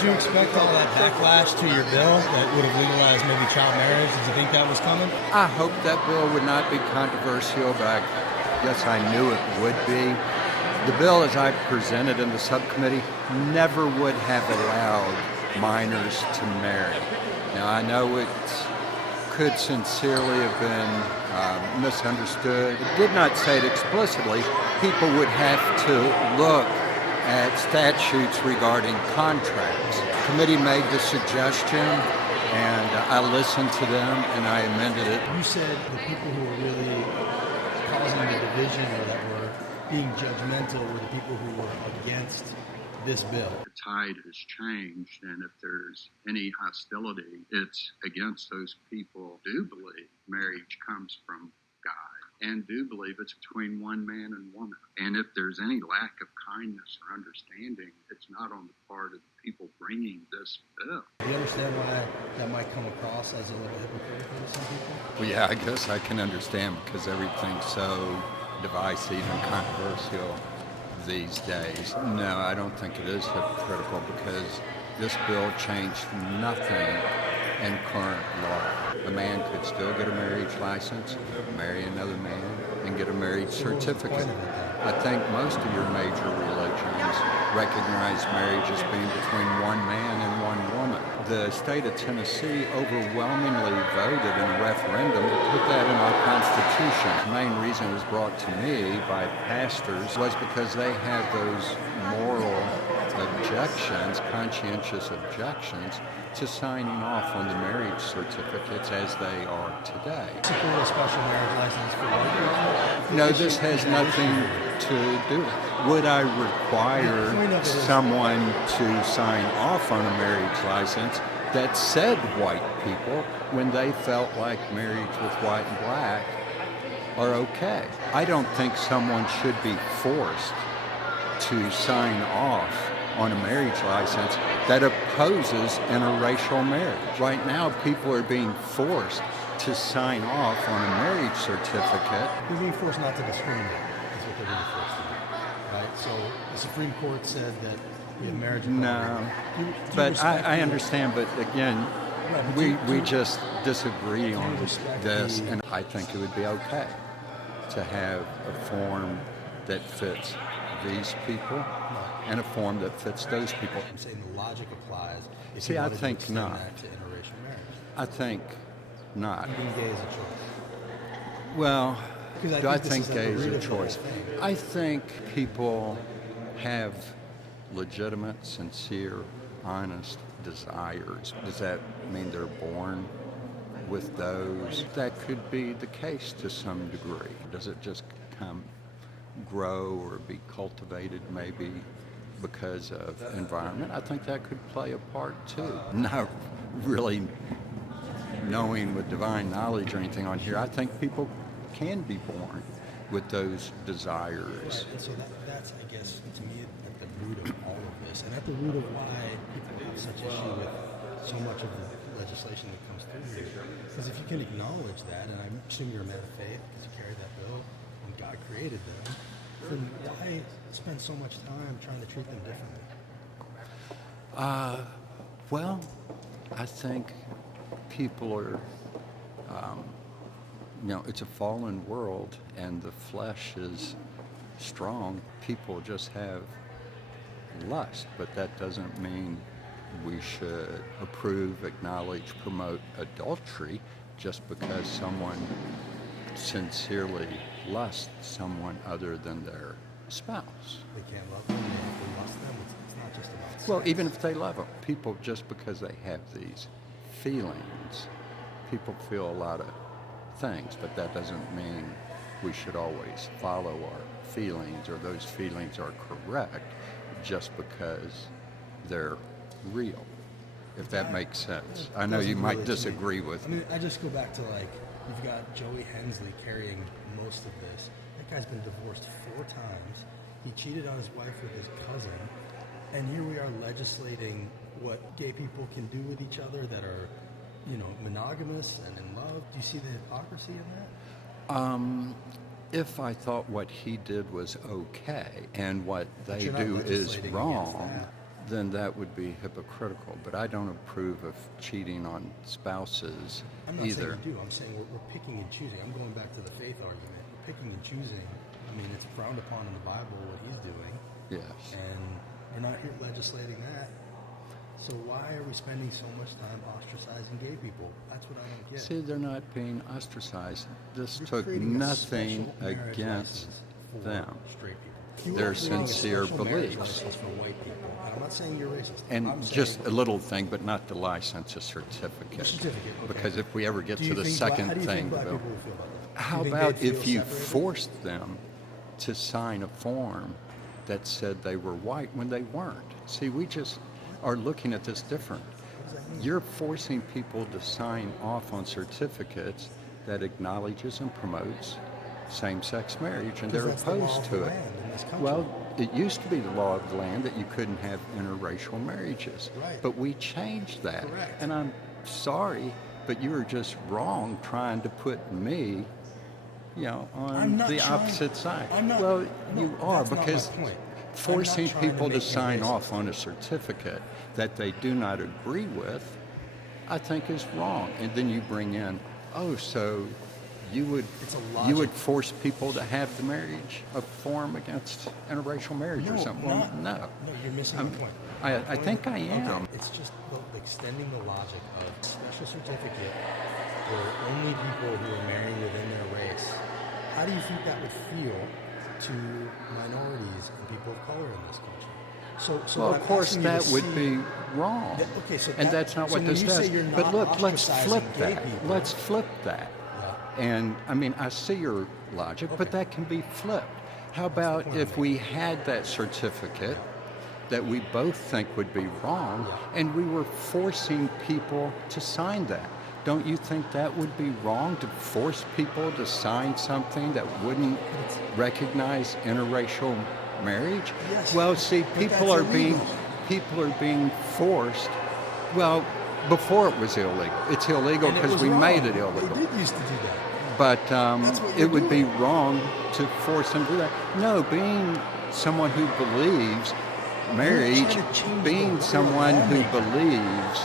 Did you expect all that backlash to your bill that would have legalized maybe child marriage? Did you think that was coming? I hoped that bill would not be controversial, but I guess I knew it would be. The bill, as I presented in the subcommittee, never would have allowed minors to marry. Now, I know it could sincerely have been misunderstood. It did not say it explicitly. People would have to look at statutes regarding contracts. The committee made the suggestion, and I listened to them, and I amended it. You said the people who were really causing the division or that were being judgmental were the people who were against this bill. The tide has changed, and if there's any hostility, it's against those people who do believe marriage comes from God and do believe it's between one man and woman. And if there's any lack of kindness or understanding, it's not on the part of the people bringing this bill. Do you understand why that might come across as a little hypocritical to some people? Well, yeah, I guess I can understand because everything's so divisive and controversial these days. No, I don't think it is hypocritical because this bill changed nothing in current law. A man could still get a marriage license, marry another man, and get a marriage certificate. I think most of your major religions recognize marriage as being between one man and one woman. The state of Tennessee overwhelmingly voted in a referendum to put that in our Constitution. The main reason it was brought to me by pastors was because they had those moral objections, conscientious objections, to signing off on the marriage certificates as they are today. Support a special marriage license for white people? No, this has nothing to do with it. Would I require someone to sign off on a marriage license that said white people when they felt like marriage with white and black are okay? I don't think someone should be forced to sign off on a marriage license that opposes interracial marriage. Right now, people are being forced to sign off on a marriage certificate. They're being forced not to discriminate, is what they're being forced to do, right? So the Supreme Court said that we have marriage equality. No, but I understand, but again, we just disagree on this, and I think it would be okay to have a form that fits these people and a form that fits those people. I'm saying the logic applies. See, I think not. To interracial marriage. I think not. Being gay is a choice. Well, do I think at gay the is root a of the whole choice? thing. I think people have legitimate, sincere, honest desires. Does that mean they're born with those? That could be the case to some degree. Does it just grow or be cultivated maybe because of environment? I think that could play a part too. Not really knowing with divine knowledge or anything on here. I think people can be born with those desires. Right. And so that's, I guess, to me, at the root of all of this, and at the root of why people have such issue with so much of the legislation that comes through here. Because if you can acknowledge that, and I assume you're a man of faith because you carry that bill, and God created them, then why spend so much time trying to treat them differently? Well, I think people are, it's a fallen world and the flesh is strong. People just have lust, but that doesn't mean we should approve, acknowledge, promote adultery just because someone sincerely lusts someone other than their spouse. They can't love them, they lust them. It's not just about sex. Well, even if they love them, people, just because they have these feelings, people feel a lot of things, but that doesn't mean we should always follow our feelings or those feelings are correct just because they're real, if that makes sense. I know you might disagree with me. I just go back to you've got Joey Hensley carrying most of this. That guy's been divorced 4 times. He cheated on his wife with his cousin. And here we are legislating what gay people can do with each other that are, monogamous and in love. Do you see the hypocrisy in that? If I thought what he did was okay and what they do is wrong, then that would be hypocritical. But I don't approve of cheating on spouses I'm not either. saying you do. I'm saying we're picking and choosing. I'm going back to the faith argument. We're picking and choosing. I mean, it's frowned upon in the Bible what he's doing. Yes. And we're not here legislating that. So why are we spending so much time ostracizing gay people? That's what I don't get. See, they're not being ostracized. This You're took creating a nothing special marriage against license for them. straight people. You Their are creating a sincere special marriage beliefs. license for white people. And I'm not saying you're racist. And I'm just saying a little thing, but not the license, a certificate. a certificate. Okay. Because if we ever get Do to you the think second how do you think thing, black Bill, people would feel about that? how Do you think about they'd if feel you separated? forced them to sign a form that said they were white when they weren't? See, we just are looking at this different. What does that mean? You're forcing people to sign off on certificates that acknowledges and promotes same-sex marriage, and Because they're that's the law opposed of to the it. land in this country. Well, it used to be the law of the land that you couldn't have interracial marriages. Right. But we changed that. Correct. And I'm sorry, but you were just wrong trying to put me, I'm on not the trying- opposite side. I'm not- well, no, you are, that's not my because point. forcing I'm not trying to people to make you sign racist. off on a certificate that they do not agree with, I think is wrong. And then you bring in, so you would It's a you logic. would force people to have the marriage, a form against interracial marriage or something. Well, no. No, you're missing I'm- the point. I think I am. Okay. It's just extending the logic of special certificate for only people who are marrying within their race. How do you think that would feel to minorities and people of color in this country? So Well, what of I'm course, asking you to that would see- be wrong. Yeah, okay, so and that- that's not so what when this you say does. you're But not look, let's ostracizing flip gay that. people- Let's flip that. Yeah. And I mean, I see your logic, but Okay. that can be flipped. How about point if I'm we had that certificate that we both think would be wrong, and we were forcing people to sign that? Don't you think that would be wrong, to force people to sign something that wouldn't recognize interracial marriage? Yes, Well, see, but people that's are being illegal. forced. Well, before it was illegal. It's illegal And it because was we wrong. made it illegal. They did used to do that. But That's what it you're would be doing. wrong to force them to do that. No, being someone who believes marriage, trying to change being the someone law, who man. believes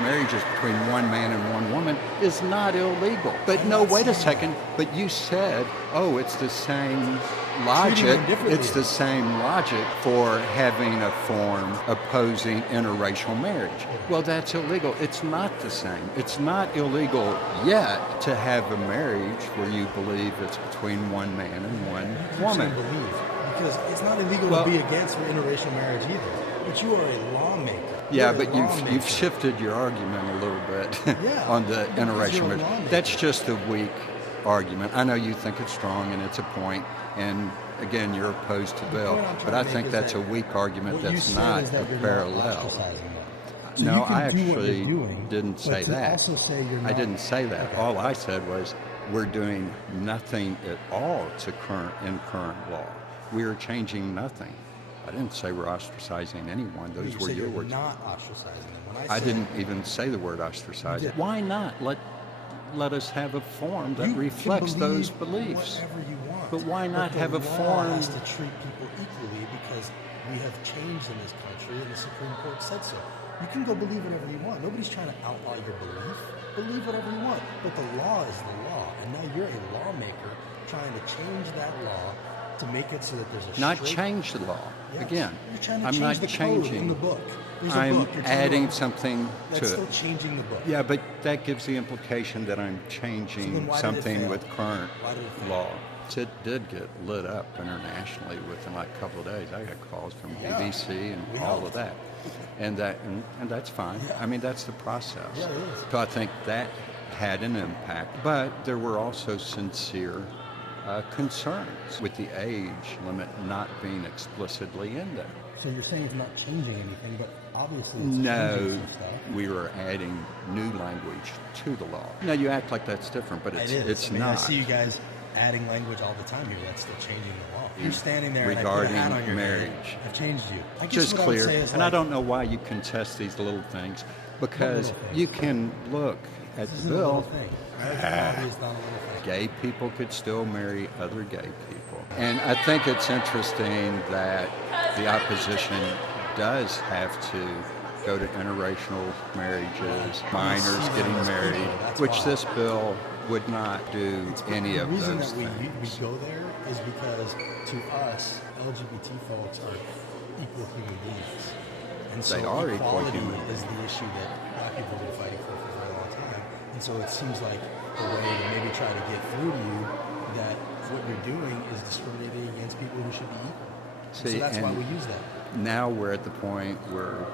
marriage is between one man and one woman is not illegal. But no, not wait a saying second. But you said, it's the same Treating logic. them differently. It's the same logic for having a form opposing interracial marriage. Well, that's illegal. It's not the same. It's not illegal yet to have a marriage where you believe it's between one man and one You keep woman. saying believe, because it's not illegal Well- to be against interracial marriage either. But you are a lawmaker. Yeah, You're a but lawmaker. you've shifted your argument a little bit Yeah, on the because you're interracial a marriage. lawmaker. That's just a weak argument. I know you think it's strong and it's a point, and again, you're opposed to The Bill, point I'm trying but to I make think is that's a that weak argument. what you That's said not is a that you're parallel. Not ostracizing them. So No, you can I do what you're actually doing, didn't but say to that. Also say you're I not, didn't say that. Okay. All I said was we're doing nothing at all to current law. We are changing nothing. I didn't say we're ostracizing anyone. Those You were said your you're words. not ostracizing them. When I said, didn't even say the word ostracize. You did. Why not? Let us have a form that you reflects can those believe beliefs. Whatever you want. But why not the have a law form? has to treat people equally because we have changed in this country, and the Supreme Court said so. You can go believe whatever you want. Nobody's trying to outlaw your belief. Believe whatever you want. But the law is the law, and now you're a lawmaker trying to change that law to make it so that there's a Not straight... change the law. Yes. Again, You're trying to I'm change not the code changing. in the book. There's a I'm book. You're trying to- adding something That's to still it. changing the book. Yeah, but that gives the implication that I'm So changing then why did it something fail? with current Why did it fail? law. It did get lit up internationally within like a couple of days. I got calls from Yeah. BBC and We all helped. of that, and that's fine. Yeah. I mean, that's the process. Yeah, it is. So I think that had an impact, but there were also sincere concerns with the age limit not being explicitly in there. So you're saying it's not changing anything, but obviously it's No, changing some stuff. we were adding new language to the law. No, you act like that's different, but It is. it's I mean, not. I see you guys adding language all the time here. That's still changing the law. You're standing there Regarding and I put a hat on your marriage. head. I've changed you. I guess Just what I would clear. say is And I like, don't know why you contest these little things, because little things? you can look at This the isn't a little bill. thing. Marriage equality is not a little thing. Gay people could still marry other gay people. And I think it's interesting that the opposition does have to go to interracial marriages, minors getting married, which this bill would not do any of those The reason that we things. go there is because to us, LGBT folks are equal human beings. And so They are equal equality human is the issue that black people have been fighting for a very long time. And so it seems like a way to maybe try to get through to you that what you're doing is discriminating against people who should be equal. And so that's why we use that. Now we're at the point where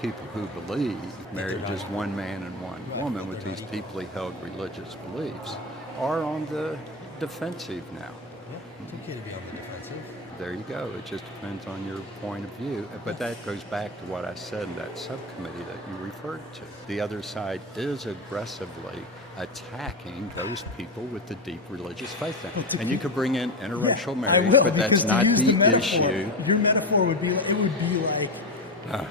people who believe marriage is one man and one woman with these deeply held religious beliefs are on the defensive now. Yeah, it's okay to be on the defensive. There you go. It just depends on your point of view. But that goes back to what I said in that subcommittee that you referred to. The other side is aggressively attacking those people with the deep religious faith. And you could bring in interracial marriage, but that's not the issue. Your metaphor would be like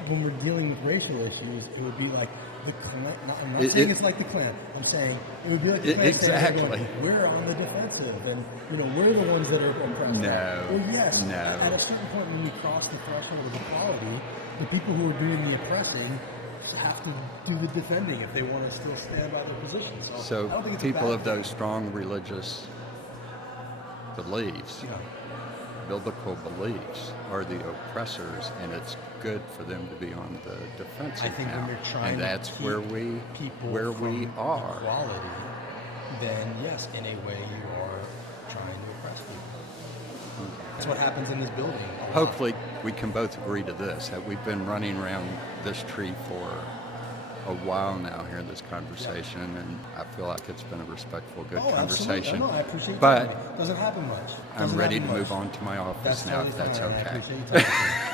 when we're dealing with racial issues, it would be like the Klan. I'm not saying it's like the Klan. I'm saying it would be like the Klan. Exactly. Going, we're on the defensive, and we're the ones that are oppressed. No. Well, yes. No. At a certain point, when you cross the threshold of equality, the people who are doing the oppressing have to do the defending if they want to still stand by their positions. So I don't think it's people of those strong religious beliefs, biblical beliefs, are the oppressors, and it's good for them to be on the defensive. I think now. when you're trying and that's to keep where we people where from we are. equality, then yes, in a way you are trying to oppress people. That's what happens in this building. Hopefully, we can both agree to this, that we've been running around this tree for a while now here in this conversation, and I feel like it's been a respectful, good conversation. Absolutely. No, I appreciate it. But Doesn't happen much. I'm ready to move on to my office now, if that's totally fine, okay. I appreciate you talking to me.